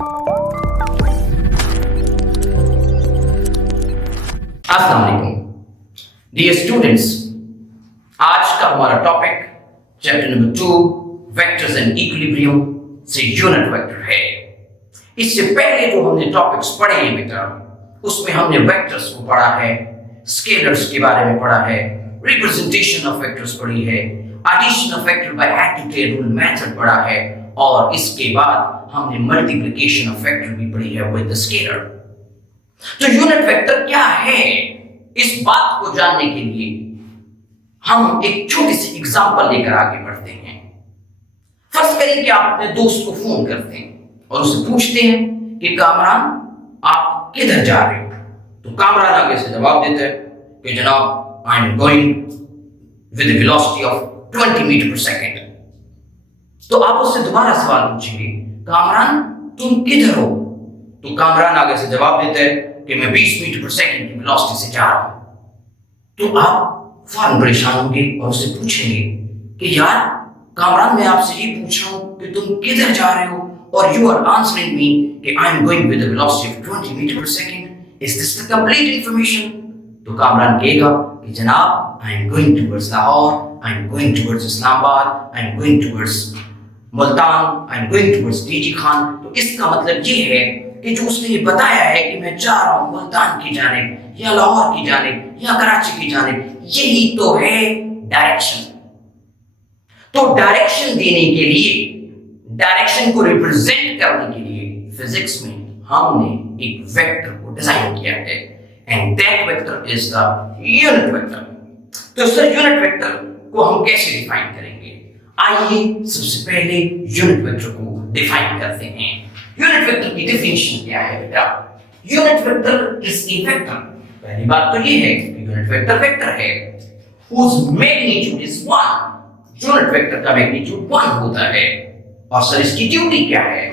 अस्सलाम वालेकुम dear students. आज का हमारा topic chapter number 2 vectors and equilibrium से यूनिट वेक्टर है। इससे पहले जो हमने टॉपिक्स पढ़े हैं बेटा, उसमें हमने वेक्टर्स को पढ़ा है, स्केलर्स के बारे में पढ़ा है, रिप्रेजेंटेशन ऑफ वेक्टर्स पढ़ी है, addition of vector by add rule method पढ़ा है, और इसके बाद हमने मल्टीप्लिकेशन ऑफ वेक्टर भी पढ़ी है विद द स्केलर। तो यूनिट वेक्टर क्या है, इस बात को जानने के लिए हम एक छोटी सी एग्जांपल लेकर आगे बढ़ते हैं। फर्स्ट करें कि आप अपने दोस्त को फोन करते हैं और उससे पूछते हैं कि कामरान आप किधर जा रहे हो। तो कामरान आगे से जवाब देता है कि जनाब I am going with the velocity of 20 metre per second. तो आप उससे दोबारा सवाल पूछेंगे, कामरान तुम किधर हो। तो कामरान आगे से जवाब देता है कि मैं 20 मीटर पर सेकंड की वेलोसिटी से जा रहा हूं। तो आप फौरन परेशान होंगे और उससे पूछेंगे कि यार कामरान मैं आपसे ये पूछ रहा हूं कि तुम किधर जा रहे हो, और यू आर आंसरिंग मी कि I am going with the velocity of 20 metre per second. Is this the complete information? तो कामरान कहेगा कि जनाब I am going towards Lahore, I am going towards Islamabad, I am going towards Multan, I am going towards DG Khan. तो इसका मतलब ये है कि जो उसने ये बताया है कि मैं जा रहा हूं मुल्तान की जानिब या लाहौर की जानिब या कराची की जानिब, यही तो है डायरेक्शन। तो डायरेक्शन देने के लिए, डायरेक्शन को रिप्रेजेंट करने के लिए फिजिक्स में हमने एक वेक्टर को डिजाइन किया है, and that vector is the unit vector. तो सर यूनिट वेक्टर को हम कैसे डिफाइन करेंगे? आइए सबसे पहले यूनिट वेक्टर को डिफाइन करते हैं। यूनिट वेक्टर की डेफिनेशन क्या है बेटा? Unit vector is a vector. पहली बात तो ये है कि यूनिट वेक्टर वेक्टर है whose magnitude is 1। Unit vector का मैग्नीट्यूड 1 होता है। और सर इसकी ड्यूटी क्या है?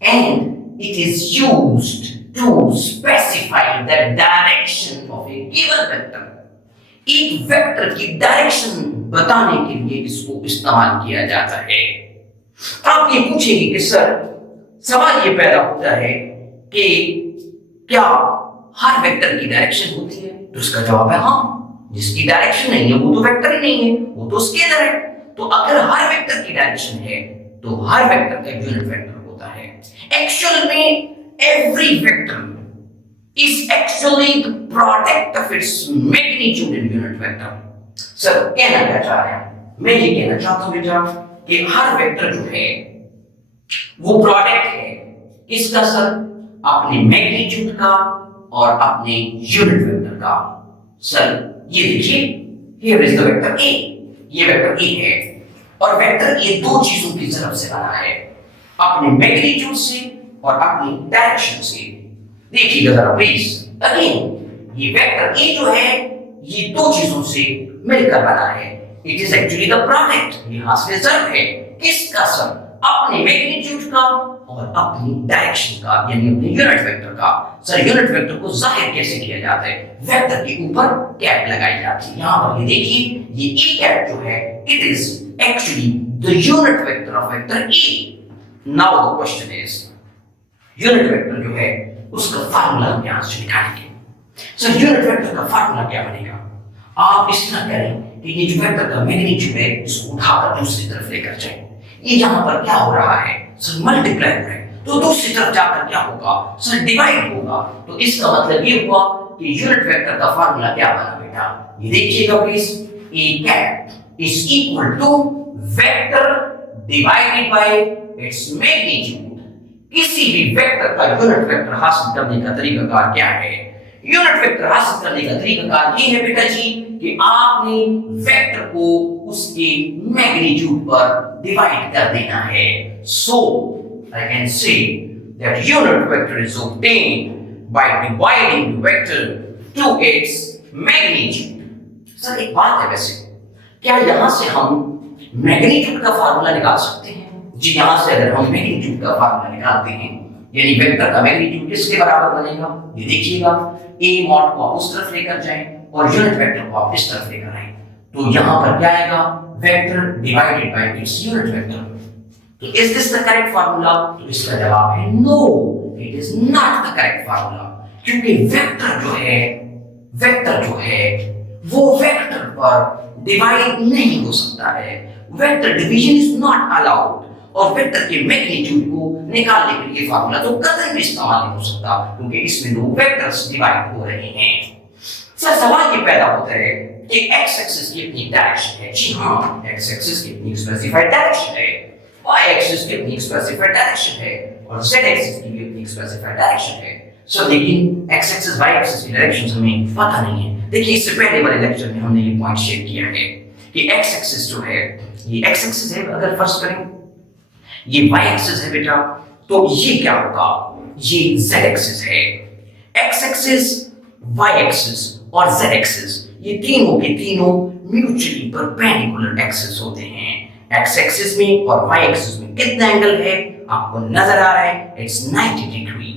And it is used to specify the direction of a given vector. एक वेक्टर की डायरेक्शन बताने के लिए इसको इस्तेमाल किया जाता है। आप ये पूछेंगे कि सर सवाल ये पैदा होता है कि क्या हर वेक्टर की डायरेक्शन होती है? तो इसका जवाब है हाँ। जिसकी डायरेक्शन नहीं है वो तो वेक्टर ही नहीं है, वो तो स्केलर है। तो अगर हर वेक्टर की डायरेक्शन है तो हर वेक्टर का यूनिट वेक्टर होता है। एक्चुअल में every vector is actually the product of its magnitude in unit vector। Sir कहना क्या चाह रहे हैं? मैं ये कहना चाहता हूं बेटा कि हर वेक्टर जो है वो प्रोडक्ट है किसका सर? अपने मैग्नीट्यूड का और अपने यूनिट वेक्टर का। सर ये देखिए, here is the vector A. ये वेक्टर ए है और वेक्टर ए दो चीजों की तरफ से बना है, अपने मैग्नीट्यूड से और अपनी डायरेक्शन से। देखिएगा जरा प्लीज अगेन, ये वेक्टर ए जो है ये दो चीजों से मिलकर बना है। It is actually the product. ये हासिल जर है किसका सर? अपने मैग्नीट्यूड का और अपनी डायरेक्शन का, यानी अपने यूनिट वेक्टर का। सर यूनिट वेक्टर को जाहिर कैसे किया जाता है? वेक्टर के ऊपर कैप लगाई जाती है। यहां पर ये देखिए, ये ए कैप जो है it is actually the unit vector of vector A. Now the question is, unit vector जो है उसका फार्मूला हम यहां से निकालेंगे। सर यूनिट वेक्टर का फार्मूला क्या बनेगा? आप इस तरह करें कि ये जो वेक्टर का मैग्नीट्यूड है इसको उठाकर दूसरी तरफ लेकर जाएं। ये यहां पर क्या हो रहा है? सर मल्टीप्लाई हो रहा है, तो दूसरी तरफ जाकर क्या होगा? सर डिवाइड होगा। तो इसका मतलब ये हुआ कि यूनिट वेक्टर का फार्मूला क्या बना बेटा? ये देखिएगा please, a cap is equal to vector divided by its magnitude. किसी भी वेक्टर का यूनिट वेक्टर हासिल करने का तरीकाकार क्या है? यूनिट वेक्टर हासिल करने का तरीकाकार ये है बेटा जी कि आपने वेक्टर को उसके मैग्नीट्यूड पर डिवाइड कर देना है। So I can say that unit vector is obtained by dividing the vector to its magnitude. Sir एक बात है, वैसे क्या यहां से हम मैग्नीट्यूड का फार्मूला निकाल सकते हैं? जी यहां से अगर हम मैग्नीट्यूड का फार्मूला निकालते हैं, यानी वेक्टर का मैग्नीट्यूड किसके बराबर बनेगा? ये देखिएगा, a मॉड को आप उस तरफ लेकर जाएं और यूनिट वेक्टर को आप इस तरफ लेकर आएं, तो यहां पर क्या आएगा? Vector divided by its unit vector. तो is this the correct formula? तो इसका जवाब है no, it is not the correct formula, क्योंकि वेक्टर जो है वो वेक्टर पर डिवाइड नहीं हो सकता है। Vector division is not allowed, और वेक्टर के मैग्नीट्यूड को निकालने के लिए फार्मूला तो कतई भी इस्तेमाल नहीं हो सकता, क्योंकि इसमें दो वेक्टर्स डिवाइड हो रहे हैं। सर सवाल ये पैदा होता है कि एक्स एक्सिस की अपनी डायरेक्शन है। जी हाँ, एक्स एक्सिस की अपनी स्पेसिफाइड डायरेक्शन है, वाई एक्सिस की अपनी स्पेसिफाइड डायरेक्शन है, और जेड एक्सिस की भी अपनी स्पेसिफाइड डायरेक्शन है। सो लेकिन एक्स एक्सिस वाई एक्सिस की डायरेक्शंस हमें पता नहीं है। देखिए इससे पहले वाले लेक्चर में हमने ये पॉइंट शेयर किया है कि एक्स एक्सिस जो है, ये एक्स एक्सिस है, अगर फर्स्ट करें ये वाई एक्सिस है बेटा, तो ये क्या होगा, ये जेड एक्सिस है। एक्स एक्सिस, वाई एक्सिस और जेड एक्सिस, ये तीनों के तीनों म्यूचुअली परपेंडिकुलर एक्सिस होते हैं। एक्स एक्सिस में और वाई एक्सिस में कितना एंगल है आपको नजर आ रहा है, इट्स 90 डिग्री।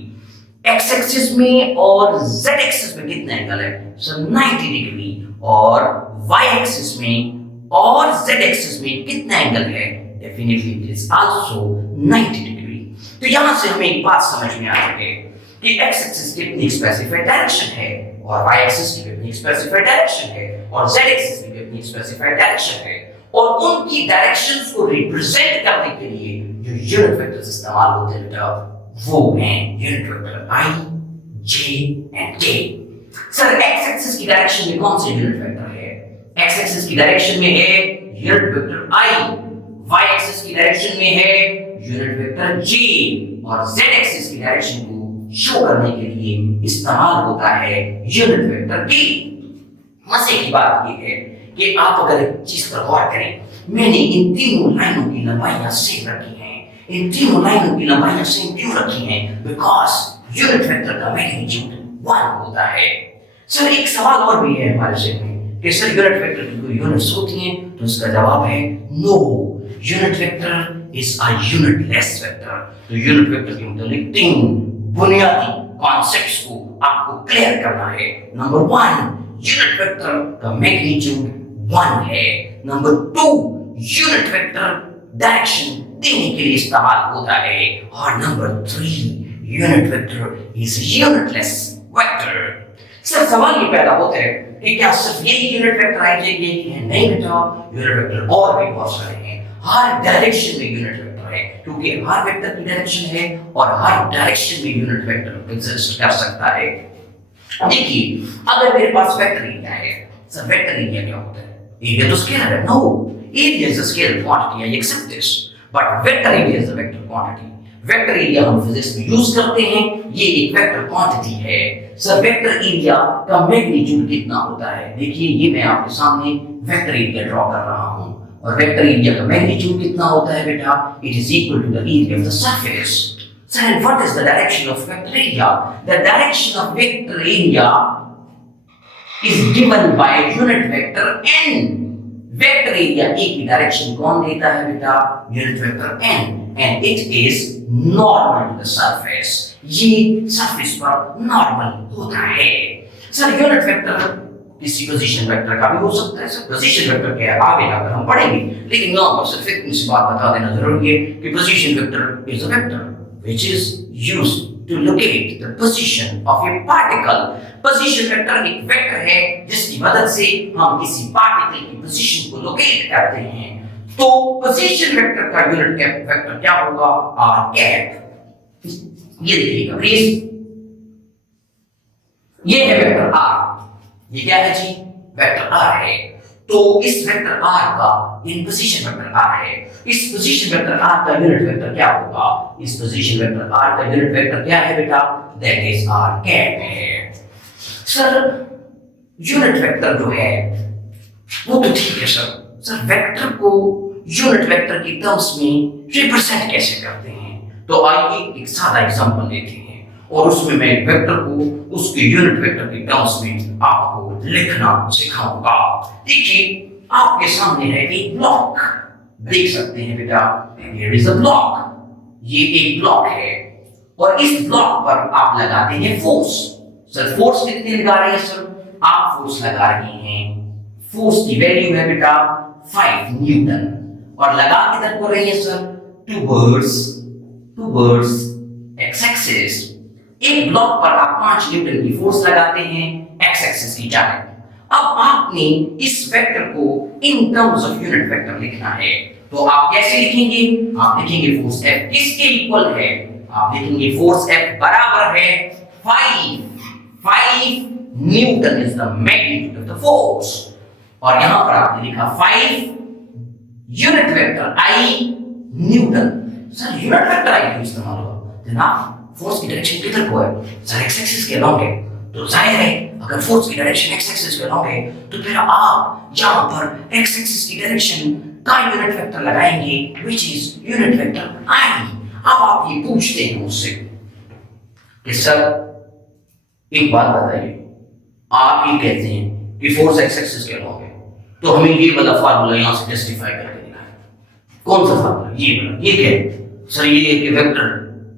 एक्स एक्सिस में और जेड एक्सिस में कितना एंगल है, सो 90 डिग्री, और वाई एक्सिस में और जेड एक्सिस में कितना एंगल है, definitely it is also 90 degree. तो यहां से हमें एक बात समझ में आ रही है कि एक्स एक्सिस की अपनी स्पेसिफाइड डायरेक्शन है, और वाई एक्सिस की अपनी स्पेसिफाइड डायरेक्शन है, और जेड एक्सिस की अपनी स्पेसिफाइड डायरेक्शन है, और उनकी डायरेक्शंस को रिप्रेजेंट करने के लिए जो यूनिट वेक्टर्स इस्तेमाल होते हैं बेटा, वो हैं unit vector I, J and के। सर एक्स एक्सिस की डायरेक्शन में कौन से यूनिट वेक्टर है? एक्स एक्सिस की डायरेक्शन में है यूनिट वेक्टर आई, वाई एक्सिस की डायरेक्शन में है यूनिट वेक्टर जे, और जेड एक्सिस की डायरेक्शन को शो करने के लिए इस्तेमाल होता है यूनिट वेक्टर के। मजे की बात यह है कि आप अगर एक चीज पर गौर करें, मैंने इन तीनों लाइनों की लंबाइयां सेम रखी हैं। इन तीनों लाइनों की लंबाइयां सेम क्यों रखी हैं? बिकॉज यूनिट वेक्टर का मैग्नीट्यूड 1 होता है। सर एक सवाल और भी है हमारे से में कि सर यूनिट वेक्टर की कोई यूनिट्स होती हैं? तो इसका जवाब है no, unit vector is a unitless vector. तो यूनिट वेक्टर के मतलब 3 बुनियादी कॉन्सेप्ट्स को आपको क्लियर करना है। नंबर 1, यूनिट वेक्टर का मैग्नीट्यूड 1 है। नंबर 2, यूनिट वेक्टर डायरेक्शन देने के लिए इस्तेमाल होता है, और number 3, unit vector is unitless vector. Sir सवाल ये पैदा होता है कि क्या सिर्फ यही यूनिट वेक्टर आई जे यही है? नहीं बेटा, यूनिट वेक्टर और भी बहुत सारे हैं। हर डायरेक्शन में यूनिट वेक्टर है, क्योंकि हर वेक्टर की डायरेक्शन है और हर डायरेक्शन में यूनिट वेक्टर एग्जिस्ट कर सकता है। देखिए अगर मेरे पास वेक्टर एरिया है, सर वेक्टर एरिया क्या होता है? एरिया तो स्केलर है। No, area is a scalar quantity, I accept this, but vector area is a vector quantity. Vector area हम फिजिक्स में यूज करते हैं, ये एक वेक्टर क्वांटिटी है। सर वेक्टर एरिया का मैग्नीट्यूड कितना होता है? देखिए ये मैं आपके सामने वेक्टर एरिया ड्रॉ कर रहा हूं, और वेक्टर एरिया का मैग्नीट्यूड कितना होता है बेटा? It is equal to the area of the surface. Sir, and what is the direction of vector area? The direction of vector area is given by unit vector n. Vector area A की direction कौन देता है बेटा? Unit vector n, and it is normal to the surface. ये surface पर normal होता है। Sir unit vector किसी पोजीशन वेक्टर का भी हो सकता है। सर पोजीशन वेक्टर क्या है आगे जाकर हम पढ़ेंगे, लेकिन यहाँ पर सिर्फ इतनी सी बात बता देना जरूरी है कि position vector is a vector which is used to locate the position of a particle. Position vector एक वेक्टर है जिसकी मदद से हम किसी पार्टिकल की पोजीशन को लोकेट करते हैं। तो पोजीशन वेक्टर का यूनिट वेक्टर क्या होगा? r cap. ये देखिएगा प्लीज, ये है वेक्टर r, ये क्या है जी? वेक्टर r है। तो इस वेक्टर r का इन पोजीशन वेक्टर r है, इस पोजीशन वेक्टर r का यूनिट वेक्टर क्या होगा? इस पोजीशन वेक्टर r का यूनिट वेक्टर क्या है बेटा? दैट इज r कैप है। सर यूनिट वेक्टर जो है वो तो ठीक है सर, सर वेक्टर को यूनिट वेक्टर की टर्म्स में रिप्रेजेंट कैसे करते हैं? तो आइए एक सादा एग्जांपल लेते हैं, और उसमें मैं वेक्टर को उसके यूनिट वेक्टर की टर्म्स में आपको लिखना सिखाऊंगा। देखिए आपके सामने है एक ब्लॉक, देख सकते हैं बेटा, here is a block, ये एक ब्लॉक है, और इस ब्लॉक पर आप लगाते हैं फोर्स। सर फोर्स कितनी लगा रहे हैं? सर आप फोर्स लगा रहे हैं, फोर्स की वैल्यू है बेटा 5 न्यूटन, और लगा किधर को रही है? Sir towards x axis. एक ब्लॉक पर आप 5 न्यूटन की फोर्स लगाते हैं एक्स एक्सिस की जानिब। अब आपने इस वेक्टर को in terms of unit vector लिखना है। तो आप कैसे लिखेंगे? आप लिखेंगे फोर्स F किसके इक्वल है? आप लिखेंगे फोर्स F बराबर है 5 Newton is the magnitude of the force. और यहां पर आपने लिखा 5 unit vector I Newton. Sir unit vector I क्यों इस्तेमाल हुआ? जनाब फोर्स की डायरेक्शन किधर को है? सर एक्स एक्सिस के अलोंग है। तो जाहिर है अगर फोर्स की डायरेक्शन एक्स एक्सिस के अलोंग है तो फिर आप यहां पर एक्स एक्सिस की डायरेक्शन का यूनिट वेक्टर लगाएंगे which is unit vector I। अब आप ये पूछते हैं मुझसे कि सर एक बात बताइए, आप ये कहते हैं कि फोर्स एक्स एक्सिस के अलोंग है तो हमें ये वाला फार्मूला यहां से जस्टिफाई करके दिखाएं। कौन सा फार्मूला? ये वाला। ये क्या है? सर ये है कि वेक्टर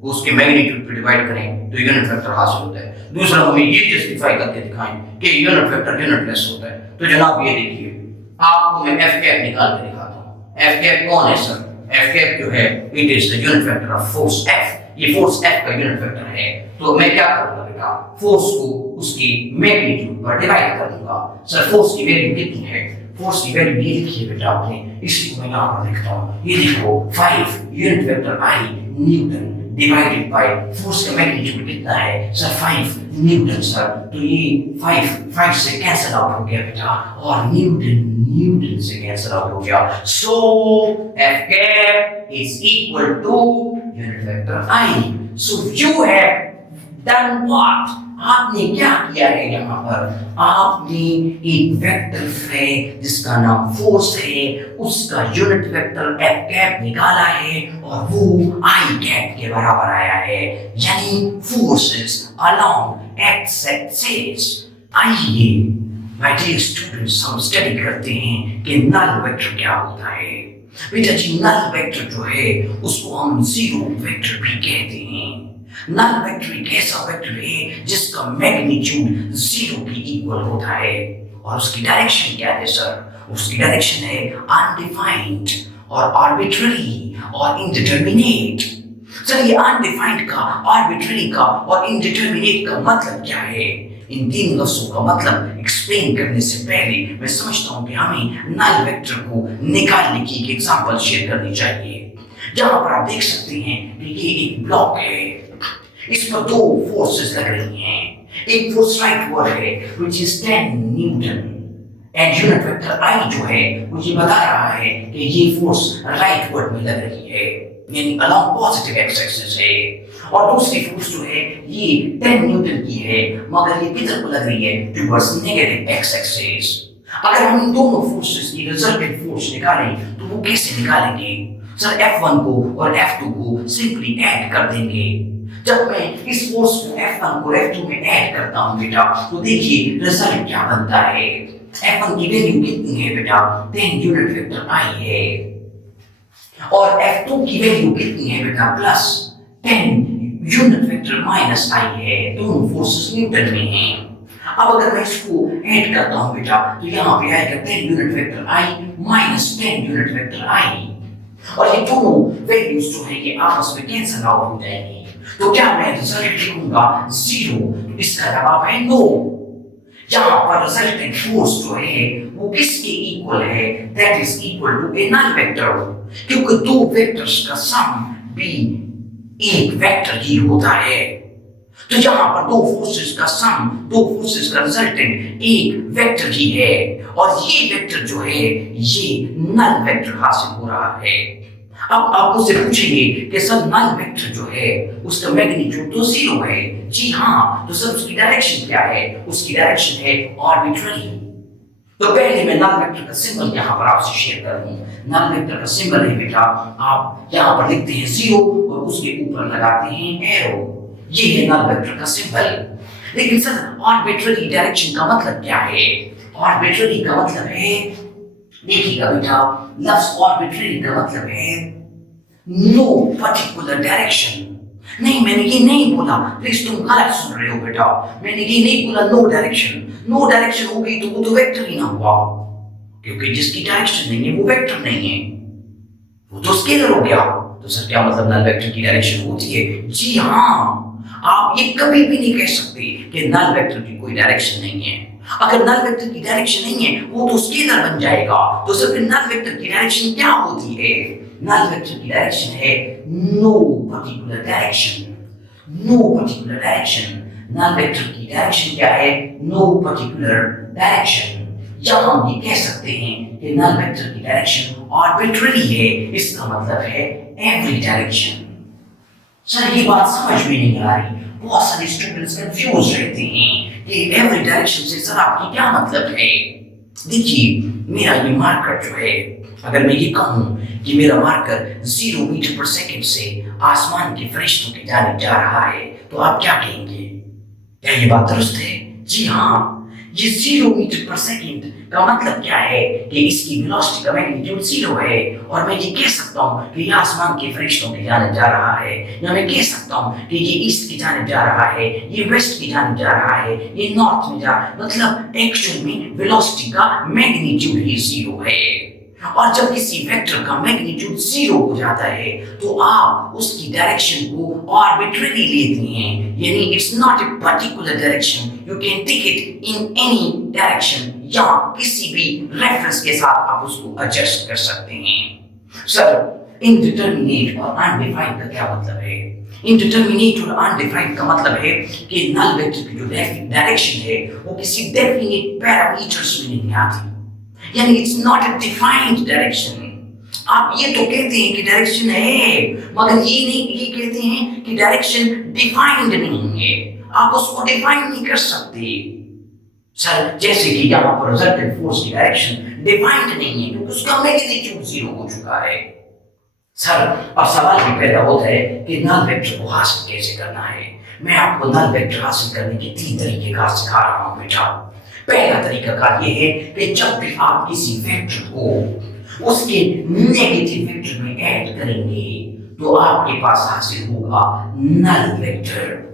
को उसके मैग्नीट्यूड पे डिवाइड करें तो यूनिट वेक्टर हासिल होता है। दूसरा हमें ये जस्टिफाई करके दिखाएं कि यूनिट वेक्टर यूनिटलेस होता है। तो जनाब ये देखिए, आपको मैं एफ कैप निकाल के दिखाता हूं। एफ कैप कौन है सर? एफ कैप जो है it is the unit vector of force F. ये फोर्स एफ का यूनिट वेक्टर है। तो मैं क्या करूंगा बेटा, फोर्स को उसकी मैग्नीट्यूड पर डिवाइड कर दूंगा। सर फोर्स की वैल्यू कितनी है? फोर्स की वैल्यू ये लिखिए बेटा आपने, इसी को मैं यहां पर लिखता हूं। ये देखो 5 unit vector I Newton divided by force का मैग्नीट्यूड कितना है सर? 5 Newton sir. तो ये 5 से कैंसिल आउट हो गया बेटा और न्यूटन से कैंसिल आउट हो गया। सो F cap is equal to unit vector I। So you have done what? आपने क्या किया है? यहाँ पर आपने एक वेक्टर है जिसका नाम फोर्स है, उसका यूनिट वेक्टर F कैप निकाला है और वो I कैप के बराबर आया है, यानी फोर्सेस अलोंग एक्स एक्सिस। आइए माय डियर स्टूडेंट्स हम स्टडी करते हैं कि नल वेक्टर क्या होता है। बेटा जी नल वेक्टर जो है उसको हम जीरो वेक्टर भी कहते हैं। नल वेक्टर एक ऐसा वेक्टर है जिसका मैग्नीट्यूड जीरो के इक्वल होता है और उसकी डायरेक्शन क्या है सर? उसकी डायरेक्शन है अनडिफाइंड और आर्बिट्ररी और इंडिटरमिनेट। सर ये अनडिफाइंड का, आर्बिट्ररी का और इंडिटरमिनेट का मतलब क्या है? इन तीन लफ्जों का मतलब एक्सप्लेन करने से पहले मैं समझता हूं कि हमें नल वेक्टर को निकालने की एक एग्जांपल शेयर करनी चाहिए। जहां पर आप देख सकते हैं कि ये एक ब्लॉक है, इस पर दो फोर्सेस लग रही हैं। एक फोर्स राइट वर्ड है which is 10 Newton and unit vector I जो है वो ये बता रहा है कि ये फोर्स राइट वर्ड में लग रही है, यानी अलोंग पॉजिटिव एक्स एक्सिस है। और दूसरी फोर्स जो है ये 10 न्यूटन की है मगर ये किधर को लग रही है? Towards negative x axis. अगर हम इन दोनों फोर्सेस की रिजल्टेंट फोर्स निकालें तो वो कैसे निकालेंगे? सर F1 को और F2 को सिंपली ऐड कर देंगे। जब मैं इस फोर्स को F1 को F2 में ऐड करता हूं बेटा तो देखिए रिजल्ट क्या बनता है। F1 की वैल्यू कितनी है बेटा? 10 यूनिट वेक्टर I है और F2 की वैल्यू कितनी है बेटा? Plus 10 unit vector minus I है। दोनों फोर्सेस न्यूटन में हैं। अब अगर मैं इसको ऐड करता हूं बेटा तो यहाँ पे आएगा 10 unit vector I minus 10 unit vector I और ये दोनों वैल्यूज जो है ये आपस में कैंसिल आउट हो जाएंगी। तो क्या मैं रिजल्ट लिखूंगा? जीरो। इसका जवाब है नो। यहाँ पर रिजल्टेंट फोर्स जो है वो किसके इक्वल है? That is equal to a null vector, क्योंकि दो वेक्टर्स का सम भी एक वेक्टर ही होता है। तो यहाँ पर दो फोर्सेस का सम, दो फोर्सेस का रिजल्टेंट एक वेक्टर ही है और ये वेक्टर जो है ये नल वेक्टर हासिल हो रहा है। अब आप मुझसे पूछेंगे कि सर नल वेक्टर जो है उसका मैग्नीट्यूड तो जीरो है। जी हाँ, तो सर उसकी डायरेक्शन क्या है? उसकी डायरेक्शन है आर्बिट्ररी। तो पहले मैं नल वेक्टर का सिंबल यहाँ पर आपसे शेयर कर दूं। नल वेक्टर का सिंबल है बेटा, आप यहाँ पर लिखते हैं जीरो और उसके ऊपर लगाते हैं एरो। ये है नल वेक्टर का सिंबल। लेकिन सर आर्बिट्ररी डायरेक्शन का मतलब क्या है? आर्बिट्ररी का मतलब है, देखिएगा बेटा, लफ्ज आर्बिट्ररी का मतलब है नो पर्टिकुलर डायरेक्शन। नहीं, मैंने ये नहीं बोला, प्लीज तुम गलत सुन रहे हो बेटा। मैंने ये नहीं बोला नो डायरेक्शन। नो डायरेक्शन हो गई तो वो तो वेक्टर ही ना हुआ, क्योंकि जिसकी डायरेक्शन नहीं है वो वेक्टर नहीं है, वो तो स्केलर हो गया। तो सर क्या मतलब नल वेक्टर की डायरेक्शन होती है? जी हाँ, आप ये कभी भी नहीं कह सकते कि नल वेक्टर की कोई डायरेक्शन नहीं है। अगर नल वेक्टर की डायरेक्शन नहीं है वो तो स्केलर बन जाएगा। तो सर फिर नल वेक्टर की डायरेक्शन क्या होती है? नल वेक्टर की डायरेक्शन है no particular direction. No particular direction. Null vector की डायरेक्शन क्या है? No particular direction. या हम ये कह सकते हैं कि नल वेक्टर की डायरेक्शन आर्बिट्ररी है। इसका मतलब है एवरी डायरेक्शन। सर ये बात समझ में नहीं आ रही। बहुत सारे स्टूडेंट्स कंफ्यूज रहते हैं कि एवरी डायरेक्शन से सर आपकी क्या मतलब है? देखिए, मेरा ये मार्कर जो है, अगर मैं ये कहूं कि मेरा मार्कर 0 मीटर पर सेकंड से आसमान के फरिश्तों की जानिब जा रहा है, तो आप क्या कहेंगे? क्या ये बात दुरुस्त है? जी हाँ, ये 0 मीटर पर सेकंड का मतलब क्या है कि इसकी वेलोसिटी का मैग्नीट्यूड 0 है। और मैं ये कह सकता हूँ कि ये आसमान के फरिश्तों की जानिब जा रहा है, या मैं कह सकता हूँ कि ये ईस्ट की जानिब जा रहा है, ये वेस्ट की जानिब जा रहा है, ये नॉर्थ में जा, मतलब एक्चुअल में वेलोसिटी का मैग्नीट्यूड ही 0 है। और जब किसी वेक्टर का मैग्नीट्यूड 0 हो जाता है तो आप उसकी डायरेक्शन को आर्बिट्ररी लेते हैं, यानी it's not a particular direction, you can take it in any direction, या किसी भी रेफरेंस के साथ आप उसको एडजस्ट कर सकते हैं। सर इनडिटरमिनेट और अनडिफाइंड का क्या मतलब है? इनडिटरमिनेट और अनडिफाइंड का मतलब है कि नल वेक्टर की जो डायरेक्शन है वो किसी डेफिनेट पैरामीटर्स में नहीं आती, यानी it's not a defined direction. आप ये तो कहते हैं कि डायरेक्शन है, मगर ये कहते हैं कि डायरेक्शन डिफाइंड नहीं है। आप उसको डिफाइन नहीं कर सकते। सर जैसे कि यहाँ पर रिजल्टेंट फोर्स की डायरेक्शन डिफाइंड नहीं है क्योंकि उसका मैग्नीट्यूड 0 हो चुका है। सर अब सवाल ये पैदा होता है कि नल वेक्टर को हासिल कैसे करना है। मैं आपको नल वेक्टर हासिल करने के 3 तरीके कार सिखा रहा हूँ बेटा। पहला तरीका ये है कि जब भी आप किसी वेक्टर को उसके नेगेटिव वेक्टर में ऐड करेंगे तो आपके पास हासिल होगा नल वेक्टर।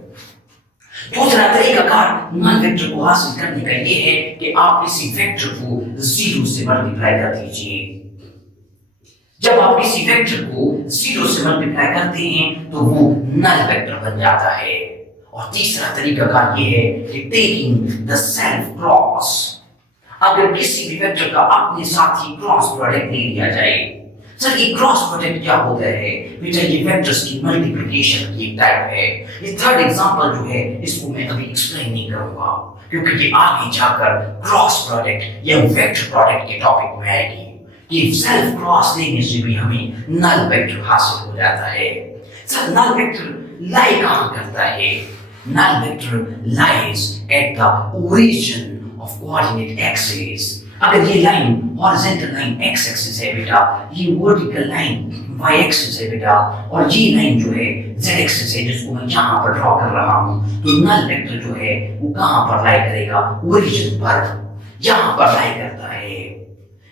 दूसरा तरीका नल वेक्टर को हासिल करने का ये है कि आप किसी वेक्टर को 0 से मल्टीप्लाई कर दीजिए। जब आप किसी वेक्टर को 0 से मल्टीप्लाई करते हैं तो वो नल वेक्टर बन जाता है। और तीसरा तरीका ये है कि टेकिंग द सेल्फ क्रॉस। अगर किसी भी वेक्टर का अपने साथ ही क्रॉस प्रोडक्ट ले लिया जाए। सर ये क्रॉस प्रोडक्ट क्या होता है बेटा? ये वेक्टर्स की मल्टीप्लिकेशन की एक टाइप है। ये थर्ड एग्जांपल जो है इसको मैं अभी एक्सप्लेन नहीं करूंगा क्योंकि ये आगे जाकर क्रॉस प्रोडक्ट या वेक्टर प्रोडक्ट के टॉपिक में आएगी। कि सेल्फ क्रॉस लेने से भी हमें नल वेक्टर हासिल हो जाता है। सर नल वेक्टर लाई कहां करता है? Null vector lies at the origin of coordinate axis. अगर ये line horizontal line x axis है बेटा, ये vertical लाइन y axis है बेटा, और ये लाइन जो है z axis है जिसको मैं यहाँ पर ड्रॉ कर रहा हूँ, तो null vector जो है वो कहाँ पर लाई करेगा? origin पर, यहाँ पर लाई करता है।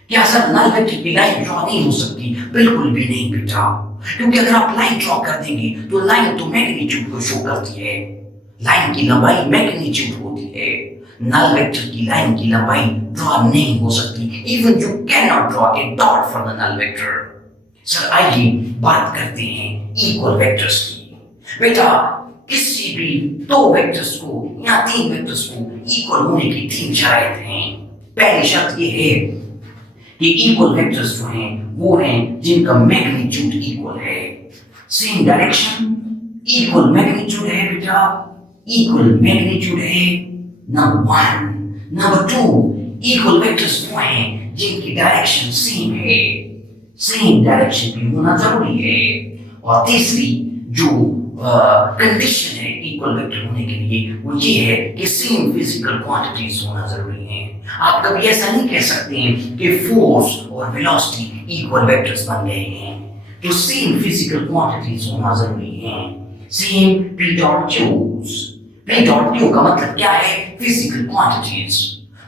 क्या सर नल वेक्टर की लाइन ड्रॉ नहीं हो सकती? बिल्कुल भी नहीं बेटा, क्योंकि अगर आप लाइन ड्रॉ कर देंगे तो लाइन तो मैग्नीट्यूड को शो करती है। लाइन की लंबाई मैग्नीट्यूड होती है। नल वेक्टर की लाइन की लंबाई ड्रॉ नहीं हो सकती। Even you can not draw a dot for the null vector. Sir आइए बात करते हैं इक्वल वेक्टर्स की। बेटा किसी भी 2 वेक्टर्स को या 3 वेक्टर्स को इक्वल होने की 3 शर्त हैं। पहली शर्त ये है कि इक्वल वेक्टर्स जो हैं वो हैं जिनका मैग्नीट्यूड इक्वल है। सेम डायरेक्शन, इक्वल मैग्नीट्यूड है बेटा, इक्वल मैग्नीट्यूड है नंबर 1। नंबर 2, इक्वल वेक्टर्स वो हैं जिनकी डायरेक्शन सेम है। सेम डायरेक्शन भी होना जरूरी है। और तीसरी जो कंडीशन है इक्वल वेक्टर होने के लिए वो ये है कि सेम फिजिकल क्वांटिटीज होना जरूरी है। आप कभी ऐसा नहीं कह सकते हैं कि फोर्स और वेलोसिटी इक्वल वेक्टर्स बन गए हैं। तो सेम फिजिकल क्वांटिटीज होना जरूरी है। Same P dot Q's। P dot Q का मतलब क्या है? Physical quantities.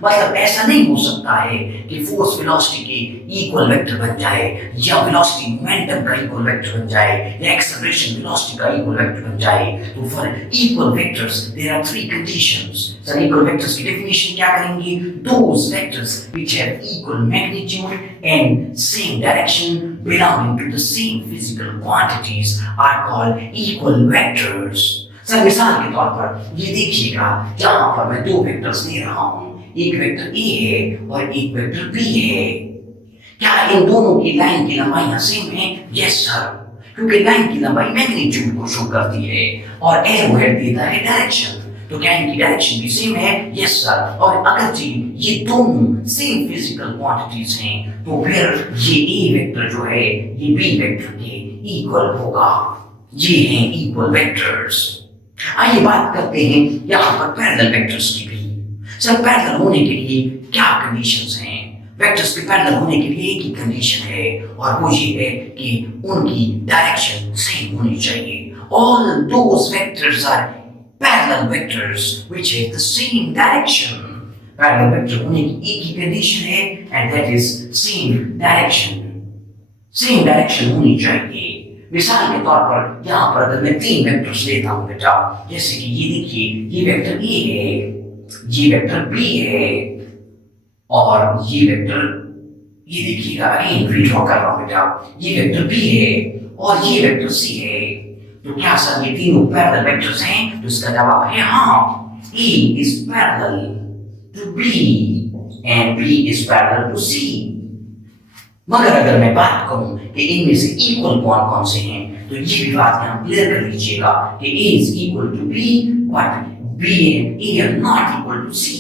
मतलब ऐसा नहीं हो सकता है कि फोर्स वेलोसिटी के इक्वल वेक्टर बन जाए, या वेलोसिटी मोमेंटम का इक्वल वेक्टर बन जाए, या एक्सेलरेशन वेलोसिटी का इक्वल वेक्टर बन जाए। तो for equal vectors there are three conditions. Sir equal vectors की डेफिनेशन क्या करेंगे? Those vectors which have equal magnitude and same direction belonging to the same physical quantities are called equal vectors। Sir मिसाल के तौर पर ये देखिएगा, जहां पर मैं दो वेक्टर्स दे रहा हूं, एक वेक्टर ए है और एक वेक्टर बी है। क्या इन दोनों की लाइन की लंबाई सेम है? यस सर, क्योंकि लाइन की लंबाई मैग्नीट्यूड को शो करती है और एरो हेड देता है डायरेक्शन। तो क्या इनकी डायरेक्शन भी सेम है? Yes sir. और अगर जी ये दोनों सेम फिजिकल क्वांटिटीज हैं तो फिर ये ए वेक्टर जो है ये बी वेक्टर के इक्वल होगा। ये हैं इक्वल वेक्टर्स। आइए बात करते हैं यहाँ पर पैरेलल वेक्टर्स की भी। सर पैरेलल होने के लिए क्या कंडीशंस हैं? वेक्टर्स के पैरेलल होने के लिए एक ही कंडीशन है और वो ये है कि उनकी डायरेक्शन सेम होनी चाहिए। All those vectors are parallel vectors which have the same direction। Parallel vector होने की एक ही कंडीशन है and that is same direction। Same direction होनी चाहिए। मिसाल के तौर पर यहाँ पर अगर मैं तीन वेक्टर्स लेता हूँ बेटा, जैसे कि ये देखिए, ये वेक्टर ए है, ये वेक्टर बी है और ये वेक्टर, ये देखिएगा अगेन रीड्रॉ कर रहा हूँ बेटा, ये वेक्टर बी है और ये वेक्टर सी है। तो क्या सर ये तीनों पैरेलल वेक्टर्स हैं? तो इसका जवाब है हाँ, A is parallel to B and B is parallel to C. मगर अगर मैं बात करूं कि इनमें से इक्वल कौन कौन से हैं, तो ये भी बात यहां क्लियर कर लीजिएगा कि A is equal to B but B and A are not equal to C।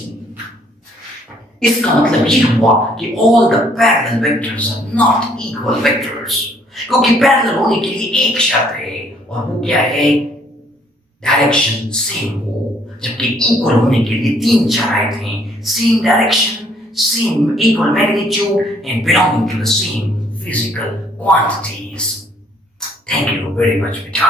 इसका मतलब ये हुआ कि all the parallel vectors are not equal vectors, क्योंकि पैरेलल होने के लिए एक शर्त है और वो क्या है? डायरेक्शन सेम हो। जबकि इक्वल होने के लिए तीन शर्तें हैं: same direction, same equal magnitude and belonging to the same physical quantities। Thank you very much, Beta।